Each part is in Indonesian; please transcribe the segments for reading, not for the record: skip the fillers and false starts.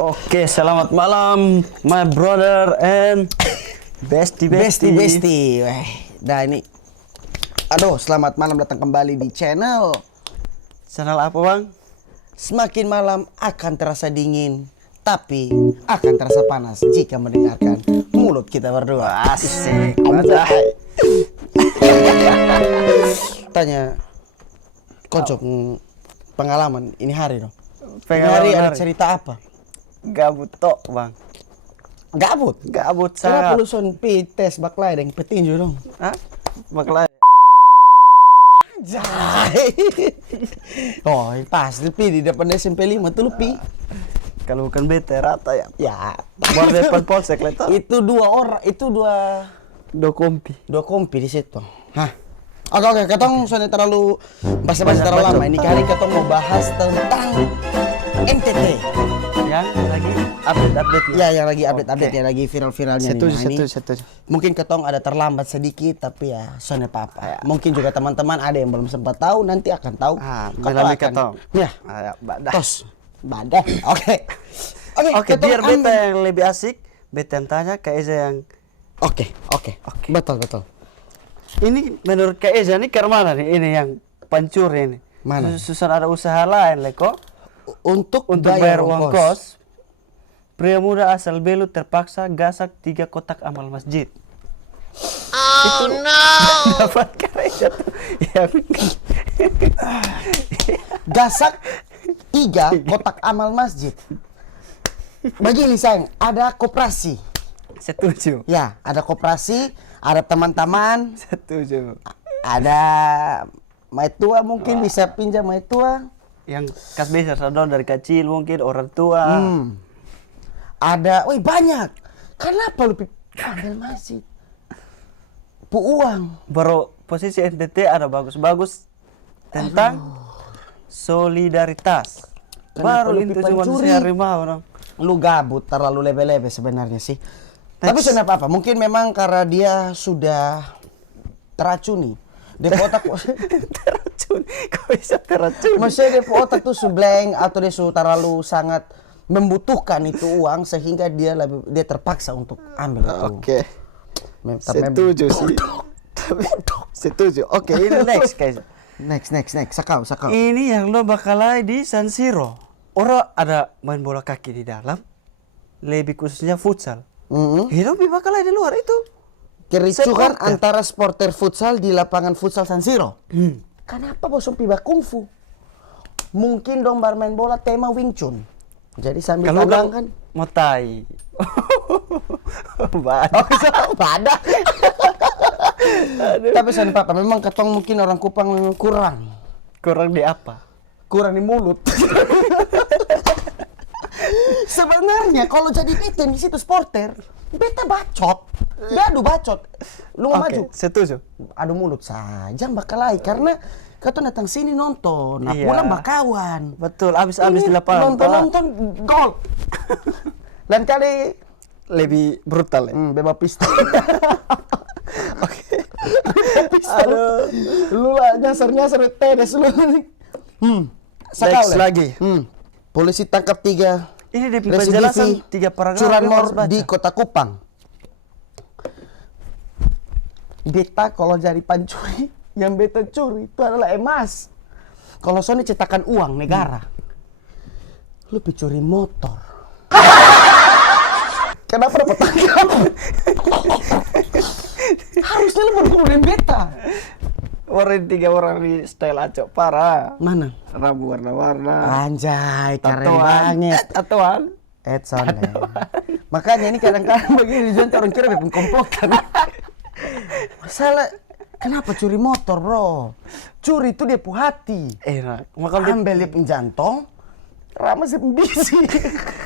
Oke, selamat malam, my brother and bestie. Weh, dah ini. Aduh, selamat malam datang kembali di channel. Channel apa, Bang? Semakin malam akan terasa dingin, tapi akan terasa panas jika mendengarkan mulut kita berdua. Asik. Anjay. Tanya kocok pengalaman ini hari dong. Ini hari ada cerita apa? Gabut tok, Bang. Gabut. Gabut Kenapa sangat. lu son tes baklai dengan petinju dong? Hah? Bakal Jai. Oh, pas lebih di depan SMP 5 tuh lebih. kalau bukan bete rata ya. Ya, Baru depan polsek leto. itu dua Dokompi. kompi di situ. Hah. Oke, ketong soalnya terlalu bahasa-bahasa terlalu lama. Ini kali ketong mau bahas tentang NTT. Yang lagi update. Ya, yang lagi update-update Oke. ya, lagi viral-viralnya Setuju. nih. Nah, ini mungkin ketong ada terlambat sedikit, tapi ya soalnya apa-apa. Mungkin juga teman-teman ada yang belum sempat tahu, nanti akan tahu. melalui ketong. Ya, Ya, badah. tos. Badah. Oke. Oke, ketong biar beta ambil. yang lebih asik, beta yang tanya ke Eza yang Oke. Betul. ini menurut Kak Eza nih ke mana nih? Ini yang pencuri ini. Mana? Susah ada usaha lain Leko. Untuk Bayar uang kos. Pria muda asal Belu terpaksa gasak 3 kotak amal masjid. Oh no. Dapat karya tuh. Gasak 3 kotak amal masjid. Begini sayang, ada koperasi. Setuju. Ya, ada koperasi, ada teman-teman, Setuju. ada maitua mungkin bisa pinjam maitua. Yang kas besar sadon dari kecil mungkin orang tua. Ada, wih banyak. Kenapa lu ambil masjid? Pu uang. Baru posisi NTT ada bagus-bagus tentang solidaritas. Kenapa Baru lu itu pi cuma pencuri? sehari mau orang. Lu gabut terlalu lebe-lebe sebenarnya sih. Tapi sebenarnya apa? Mungkin memang karena dia sudah teracuni. Dia otak Teracun. Kok bisa teracun? maksudnya dia otak tuh subleng atau dia terlalu sangat membutuhkan itu uang sehingga dia terpaksa untuk ambil itu. Oke. Tapi Setuju sih. Tapi setuju. Oke, ini next guys. Next. Sakau. Ini yang lo bakal di San Siro. Orang ada main bola kaki di dalam. Lebih khususnya futsal. Hidup bakal di luar itu. Kericuhan Supporter. antara supporter futsal di lapangan futsal San Siro. Kenapa bosong piba kungfu? Mungkin dong bermain bola tema Wing Chun. Jadi sambil Kalau kadang kan mau tai. Pada. Tapi san papa memang ketong mungkin orang Kupang memang Kurang di apa? kurang di mulut. Sebenarnya kalau jadi beta di situ sporter, beta bacot. Dia adu bacot. Lu mau maju? Setuju. Adu mulut saja bakalai karena ketong datang sini nonton, nah Iya. pulang bakawan. Betul, abis di lapangan. Nonton gol. Lain kali Lebih brutal ya. bebas pistol. Oke. Aduh, lu lah nyasar tedes lu. Next lagi. Polisi tangkap 3 Ini di penjelasan 3 paragraf. curanmor harus baca. di Kota Kupang. Beta kalau jadi pencuri, yang beta curi itu adalah emas. Kalau Sony cetakan uang negara, lu pencuri motor. Kenapa dapat tangkap? Harusnya lu bergabung beta. Orang 3 orang di style acok parah. Mana? Rambut warna-warna. Anjay, keren Tatoan. banget. Tatoan. Edson. Makanya ini kadang-kadang begini John orang kira bikin komplotan. Masalah kenapa curi motor, bro? Curi itu dia pu hati. Enak. Makanya Ambil dia pun jantung, rama sih bisi.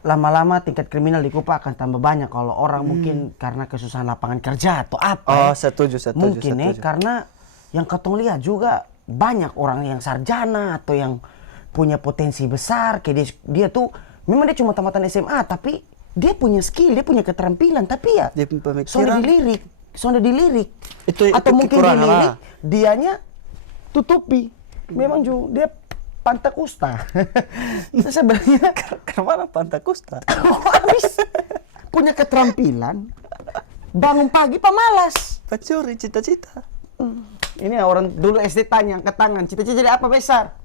Lama-lama tingkat kriminal di Kupang akan tambah banyak kalau orang mungkin karena kesusahan lapangan kerja atau apa. Oh, setuju. Mungkin karena yang ketong lihat juga banyak orang yang sarjana atau yang punya potensi besar kayak dia tuh memang dia cuma tamatan SMA tapi dia punya skill, dia punya keterampilan tapi ya Dia punya pemikiran. soalnya dilirik Itu atau mungkin kekurangan dilirik lah. dianya tutupi memang juga dia Pantakusta. Sebenarnya Kemana Pantakusta? habis punya keterampilan bangun pagi pemalas. Pencuri cita-cita. Ini orang dulu SD tanya angkat tangan, cita-cita jadi apa besar?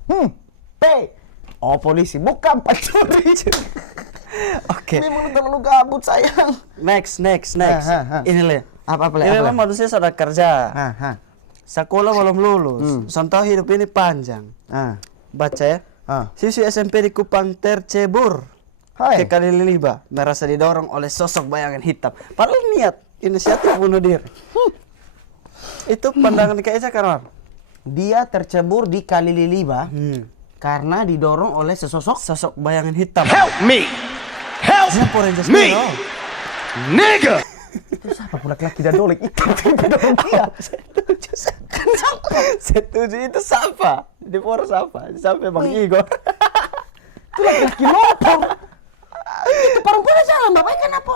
P. Oh polisi, bukan pencuri. Oke. Memang terlalu gabut sayang. Next. Ha. Ini le. Apa Ini memang manusia sudah kerja. Ha. Sekolah belum lulus. Contoh hidup ini panjang. Baca ya. Siswi SMP di Kupang tercebur ke Kali Liliba, merasa didorong oleh sosok bayangan hitam. Padahal niat inisiatif bunuh diri. Itu pandangan kayaknya kawan. Dia tercebur di Kali Liliba karena didorong oleh Sosok bayangan hitam. Help me! Help Siapa Rangers me! Merah? Nigga! Itu siapa pula laki dan dolek itu didorong dia. Setuju itu siapa? Di poros apa? Sampai Bang Igor. Itu laki-laki lopong. Itu perempuan jalan, Bapak kenapa?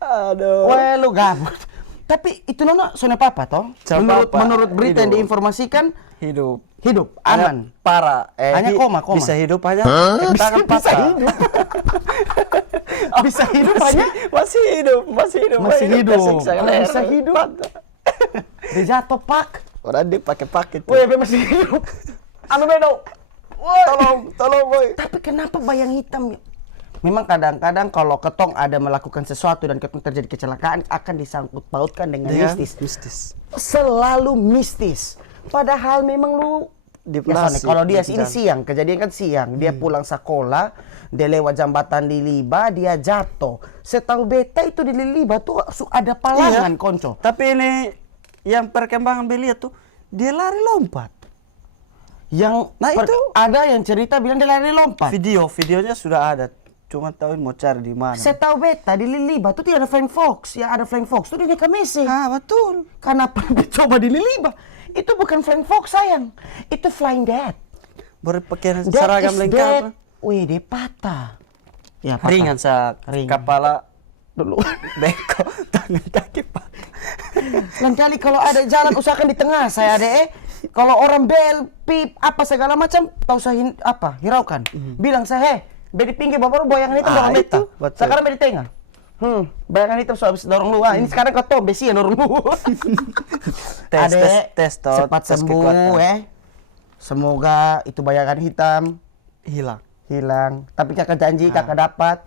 Aduh. Wah, lu gabut. Tapi itu nona soalnya papa toh. Menurut berita yang Hidup. diinformasikan Hidup. aman. Para. Hanya koma. Bisa hidup aja. Tangan Bisa patah. hidup. Bisa hidup hanya Masih hidup. Tersiksa. Bisa hidup. Dia jatuh pak. Orang dia pakai tuh. Woi, masih hidup. Anu bedo. Tolong boy. Tapi kenapa bayang hitam? Memang kadang-kadang kalau ketong ada melakukan sesuatu dan ketong terjadi kecelakaan akan disangkut pautkan dengan mistis. Selalu mistis. Padahal memang lu Diplasi, kalau dia di ini jalan. siang, kejadian kan siang, dia pulang sekolah, dia lewat jambatan di Liba, dia jatuh. Setahu beta itu di Liba tuh ada palangan konco. Tapi ini yang perkembangan beliau tuh dia lari lompat. Yang itu ada yang cerita bilang dia lari lompat. Videonya sudah ada. Cuma tahu mau cari di mana. Setahu beta di Liliba tuh tidak ada Flying Fox, ya ada Flying Fox tuh di Nekamese. Betul. Kenapa coba di Liliba? Itu bukan Flying Fox sayang, itu Flying Dead. Berpakaian That seragam is lengkap. dead. Wih, dia patah. Ya patah. Ringan Ringan. kepala Dulu. beko, tangan kaki patah. Lain kali kalau ada jalan usahakan di tengah saya adek. Kalau orang bel, pip, apa segala macam, tak usah hiraukan. Bilang saya, di pinggir bapak bayangan itu dorong beta. itu, betul. Sekarang di tengah. Bayangan itu so habis dorong lu. Ini sekarang kau besi yang dorong lu. Tes cepat tes sembuh kekuatan. Semoga itu bayangan hitam hilang. Tapi kakak janji kakak dapat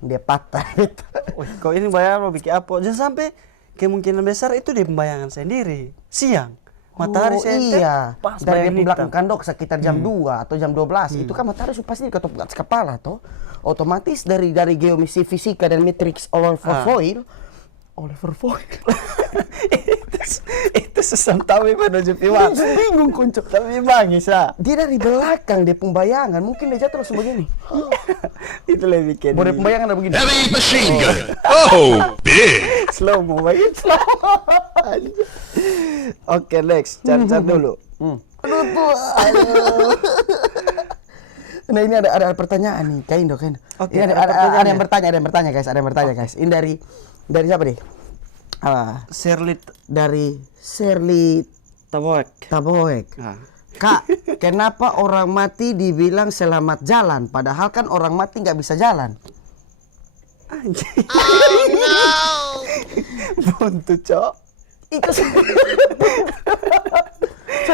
dia patah itu. Wih, kok ini bayar mau bikin apa? Jangan sampai kemungkinan besar itu di pembayangan sendiri. Siang. Matahari senter, iya. pas Dari bayangan di belakang hitam. kandok sekitar jam 2 atau jam 12 itu kan matahari pasti diketuk ke atas kepala toh. Otomatis dari geomisi fisika dan matrix Oliver Foil itu susah tahu menuju piwak. bingung kunci. Tapi bangsa. Dia dari belakang dia pembayangan mungkin dia jatuh langsung begini. Itu lebih bikin. Boleh pembayangan ada begini. Heavy machine gun. Oh, big. Slow mo begitu. Oke, next. Cari dulu. Nah ini ada pertanyaan nih, Kaindo. Oke, Ini ada yang bertanya guys. Ini dari siapa nih? Dari Shirley Taboek. Kak, kenapa orang mati dibilang selamat jalan? Padahal kan orang mati nggak bisa jalan. Anjing. Buntu, Cok. Itu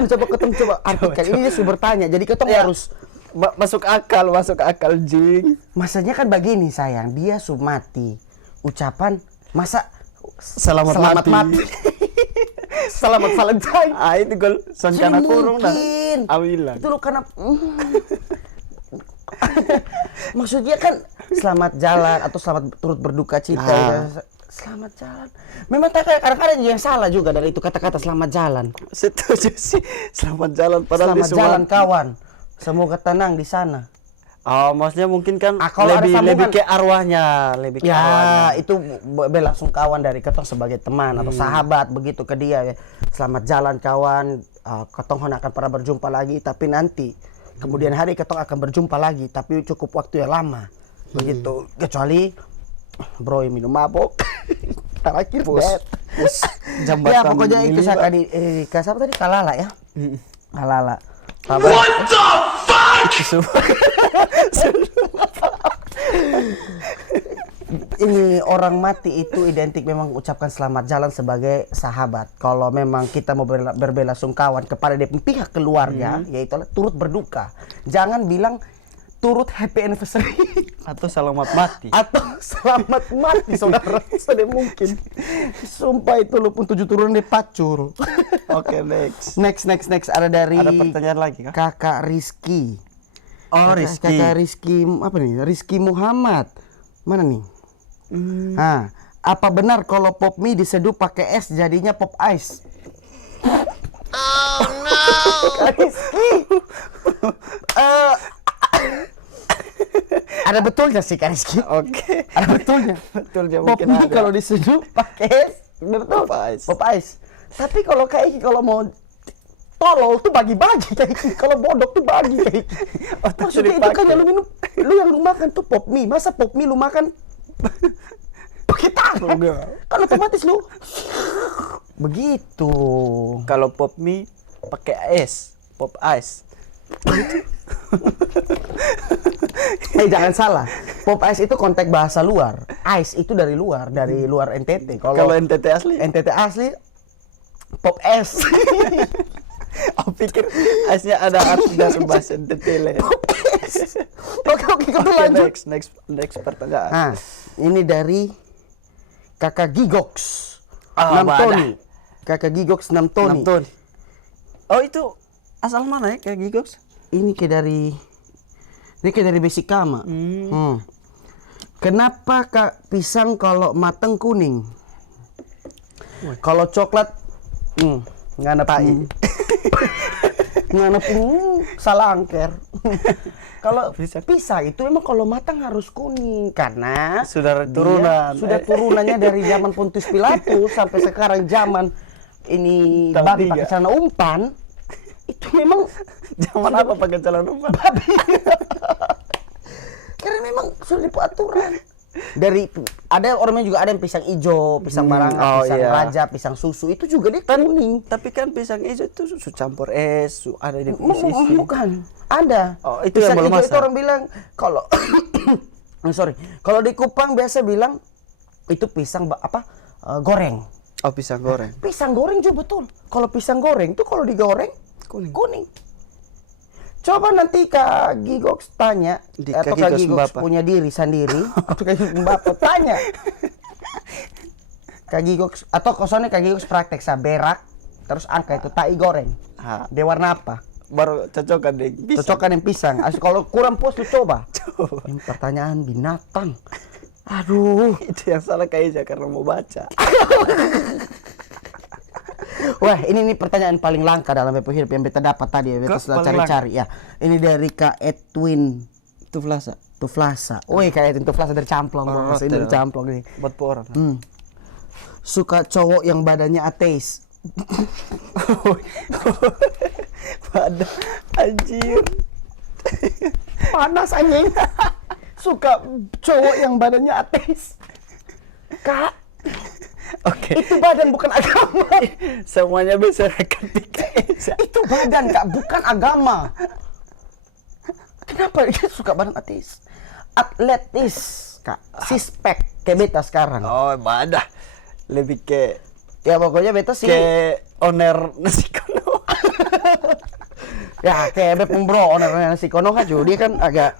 coba ketemu artikel ini dia sudah bertanya. Jadi ketemu harus masuk akal jing. masanya kan begini sayang, dia mati. Ucapan masa Selamat mati. Selamat Valentine. Itu gol soncana kurung dah. Mungkin. Awilan. Itu lo karena maksudnya kan selamat jalan atau selamat turut berduka cita. Ya. Selamat jalan. Memang kadang-kadang yang salah juga dari itu kata-kata selamat jalan. Setuju sih. Selamat jalan padahal Selamat jalan kawan. Semoga tenang di sana. Oh, maksudnya mungkin kan kalau ada lebih sambungan- ke arwahnya, Itu langsung kawan dari ketong sebagai teman atau sahabat begitu ke dia ya. Selamat jalan kawan. Ketong akan pernah berjumpa lagi tapi nanti kemudian hari ketong akan berjumpa lagi tapi cukup waktu yang lama. Begitu. Kecuali bro yang minum mabok. Terakhir bet. Ya pokoknya itu saya tadi siapa tadi Kalala ya. Kalala. What the fuck? Ini orang mati itu identik memang ucapkan selamat jalan sebagai sahabat. Kalau memang kita mau berbelasungkawan kepada dia pihak keluarga, yaitu turut berduka. Jangan bilang turut happy anniversary Atau selamat mati. atau selamat mati, saudara. Sudah mungkin. Sumpah itu lu pun 7 turunan dia pacul. Oke, next. Next. Ada dari Ada pertanyaan lagi kah? Kakak Rizky. Oh, Rizky. Kakak Rizky apa nih? Rizky Muhammad. Mana nih? Apa benar kalau pop mie diseduh pakai es jadinya pop ice? Oh no. Kak Rizky. Ada betulnya sih Kak Rizky. Oke. Ada betulnya. Betulnya Pop mungkin mie ada. kalau diseduh pakai es, betul. Pop ice. Tapi kalau kayak kalau mau tolol tuh bagi-bagi kayak gitu. Kalau bodoh tuh bagi kayak gitu. Maksudnya itu kan yang lu minum, yang lu makan tuh pop mie. Masa pop mie lu makan pakai tangan? Kan otomatis lu begitu. Kalau pop mie pakai es, pop ice. Jangan salah. Pop ice itu konteks bahasa luar. Ice itu dari luar NTT. Kalau NTT asli? NTT asli pop es. Aku pikir ice-nya ada arti dalam bahasa NTT lah. Oke, kalau lanjut. Next pertanyaan. Ini dari Kakak Gigox. Badah. Kakak Gigox 6 Tony. Oh, itu asal mana ya kayak Gigox? Ini kayak dari Basic Kama. Kenapa Kak pisang kalau mateng kuning? Kalau coklat nggak ada tai. Nggak ada salah angker. Kalau pisang itu memang kalau matang harus kuning karena Sudah turunan. sudah turunannya dari zaman Pontius Pilatus sampai sekarang zaman ini babi pakai celana umpan. Itu memang Zaman apa pakai celana umpan? karena memang sudah dibuat aturan. Dari ada orangnya juga ada yang pisang hijau, pisang barangka, pisang raja, pisang susu itu juga dia kuning. Tapi kan pisang hijau itu susu campur es, ada di Bukan, ada. Oh, itu pisang yang belum hijau itu masak. orang bilang kalau kalau di Kupang biasa bilang itu pisang goreng. Oh, pisang goreng. Pisang goreng juga betul. Kalau pisang goreng itu kalau digoreng kuning. Coba nanti Kak Gigox tanya atau Kak Gigox punya diri sendiri atau Kak Gigox Bapak tanya. Kak Gigox atau kosannya Kak Gigox praktek berak terus angka itu tai goreng. Dia warna apa? Baru cocokkan deh. Cocokkan yang pisang. Kalau kurang puas tuh coba. Ini pertanyaan binatang. Aduh. Itu yang salah kayaknya karena mau baca. Wah, ini pertanyaan paling langka dalam Beppo Hidup yang beta dapat tadi ya. Beta sudah cari-cari ya. Ini dari Kak Edwin Tuflasa. Woi, Kak Edwin Tuflasa dari Camplong. Ini dari Camplong nih. Buat orang. Suka cowok yang badannya ateis. Pada anjir. Panas anjing. Suka cowok yang badannya ateis. Kak, Oke. itu badan bukan agama. Semuanya bisa ketika Itu badan Kak, bukan agama. Kenapa dia suka badan ateis? Atletis Kak, sispek kayak beta sekarang. Oh, badah. Lebih ke Ya pokoknya beta sih owner nasi kono. ya kayak beb bro owner nasi kono kan juga dia kan agak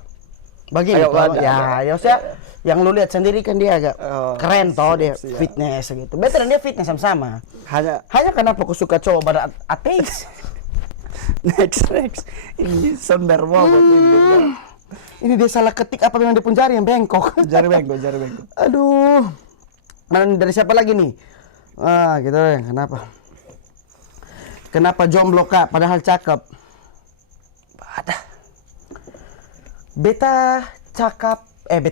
begini Agak toh. badan, Ya maksudnya yang lu lihat sendiri kan dia agak keren toh dia siap. fitness gitu. Beta dan dia fitness sama-sama. Hanya Kenapa aku suka cowok pada ateis? next. Ini sonder banget ini. Ini dia salah ketik apa memang dia pun jari yang bengkok? Jari bengkok. Aduh. Mana dari siapa lagi nih? Gitu ya. Kenapa jomblo Kak padahal cakep? Ada. Beta cakep itu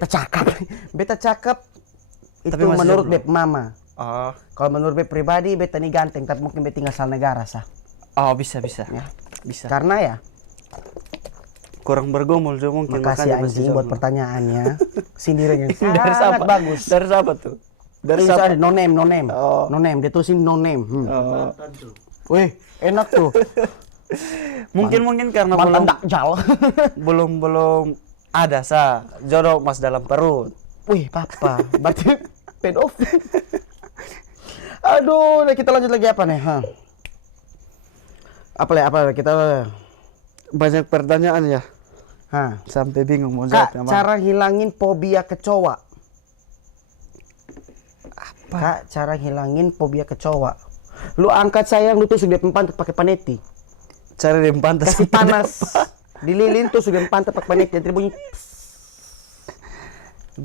Tapi masih menurut jomblo. beb mama. Oh. Kalau menurut beb pribadi beta nih ganteng tapi mungkin beta tinggal salah negara sah. Oh, bisa. Ya. Bisa. Karena ya Kurang bergomol juga mungkin. makasih makanya masih anjing buat jomblo. pertanyaannya. Sindiran yang Dari sangat siapa? bagus. Dari siapa tuh? Dari Ini siapa? soalnya no name. Oh. No name, dia tulisin no name. Oh. Wih, enak tuh. Mungkin karena Mantan dakjal. belum ada jodoh mas dalam perut. Wih, papa, berarti pedofil. Aduh, kita lanjut lagi apa nih? Apa kita Banyak pertanyaan ya. Sampai bingung mau Kak, jawabnya. cara hilangin fobia kecoa. Apa? Kak, cara hilangin fobia kecoa. Lu angkat sayang, lu tusuk dia pantat pakai paneti. Cara dia pantas Kasih panas. Dililin tusuk dia pantat pakai paneti. Nanti bunyi.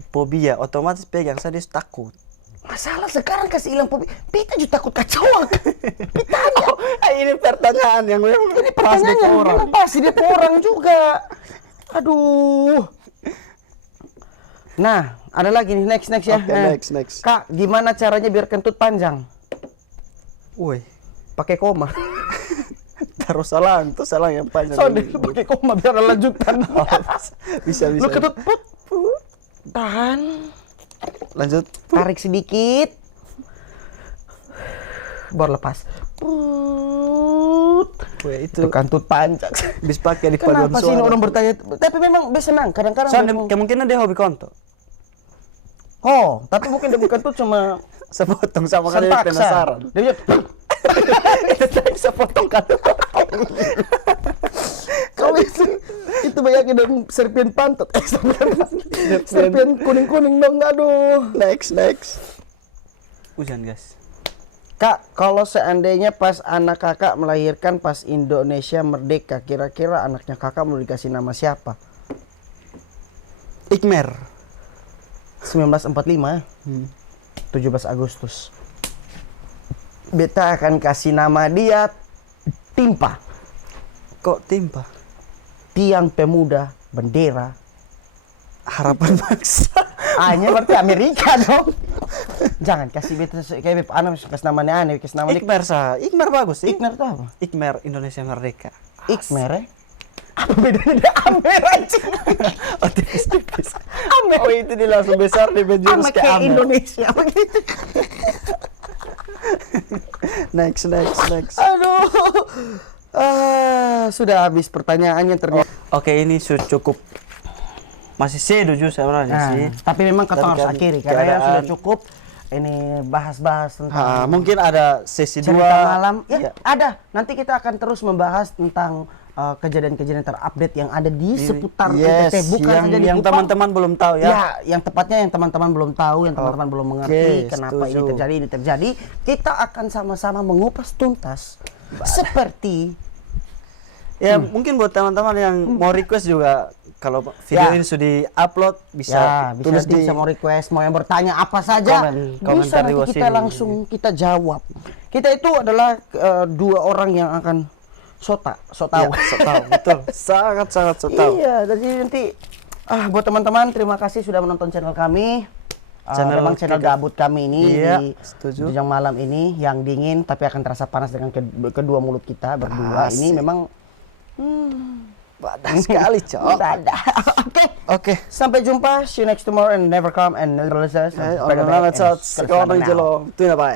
fobia otomatis pegang saya dia takut. Masalah sekarang kasih hilang fobia. Pita juga takut kecoa. Pitanya. Ini pertanyaan yang memang Ini pertanyaannya memang pasti dia orang juga. Aduh. Nah, ada lagi nih next ya. Oke, next. Kak, gimana caranya biar kentut panjang? Woi, Pakai koma. taruh salang yang panjang. Soalnya lu pakai koma biar ada lanjutan. bisa. Lu kentut put. Tahan. Lanjut. Tarik sedikit. Baru lepas. Put. Woi, itu Kentut panjang. bisa pakai di paduan Kenapa sih ini suara. orang bertanya? Tapi memang bisa senang. Kadang-kadang Soalnya memang- kemungkinan dia hobi konto. Oh, tapi mungkin dia bukan tuh cuma Sepotong sama kali terpaksa. penasaran. Dia Sepotong kali. kalau itu bayangin dong serpian pantat. Serpian kuning-kuning dong, aduh. Next. Hujan guys. Kak, kalau seandainya pas anak kakak melahirkan pas Indonesia merdeka, kira-kira anaknya kakak mau dikasih nama siapa? Ikmer. 1945 17 Agustus. Beta akan kasih nama dia Timpa, Kok timpa? Tiang Pemuda Bendera. Harapan bangsa. Hanya berarti Amerika dong. Jangan kasih beta kayak beta anak kasih namanya aneh, kasih nama dia Ikmer bagus sih. Ikmer tuh apa? Ikmer Indonesia Merdeka. Ikmer apa bedanya dengan Amer anjing? Oh, tipis. Amer. Oh, itu dia langsung besar di menjurus Amer ke kayak Amer. Indonesia begitu. Next. Aduh. Sudah habis pertanyaannya ternyata. Oke, ini cukup. Masih seduju sebenarnya sih. Tapi memang kita Tapi harus kan akhiri karena keadaan- sudah cukup ini bahas-bahas tentang Mungkin ada sesi cerita 2 malam. Ya, Iya. ada. Nanti kita akan terus membahas tentang kejadian-kejadian terupdate yang ada di seputar Yes, NTT, bukan saja di yang Kupang. teman-teman belum tahu ya. Ya, yang tepatnya yang teman-teman belum tahu, yang teman-teman belum mengerti kenapa setuju. ini terjadi. Kita akan sama-sama mengupas tuntas seperti Ya, mungkin buat teman-teman yang mau request juga kalau video Ya. ini sudah di-upload bisa bisa tulis di bisa mau request, mau yang bertanya apa saja, komentar bisa di nanti bawah kita sini. langsung kita jawab. Kita itu adalah dua orang yang akan so tahu. betul. Sangat so tahu. Iya, jadi nanti buat teman-teman terima kasih sudah menonton channel kami. Memang channel gabut kami ini Iya, di setuju. jam malam ini yang dingin tapi akan terasa panas dengan kedua mulut kita berdua. Asik. Ini memang Badas sekali, Cok. dadah. Oke. Sampai jumpa. See you next tomorrow and never come and never listen. Orang banget, Cok. Sekolah jelong. Itu apa?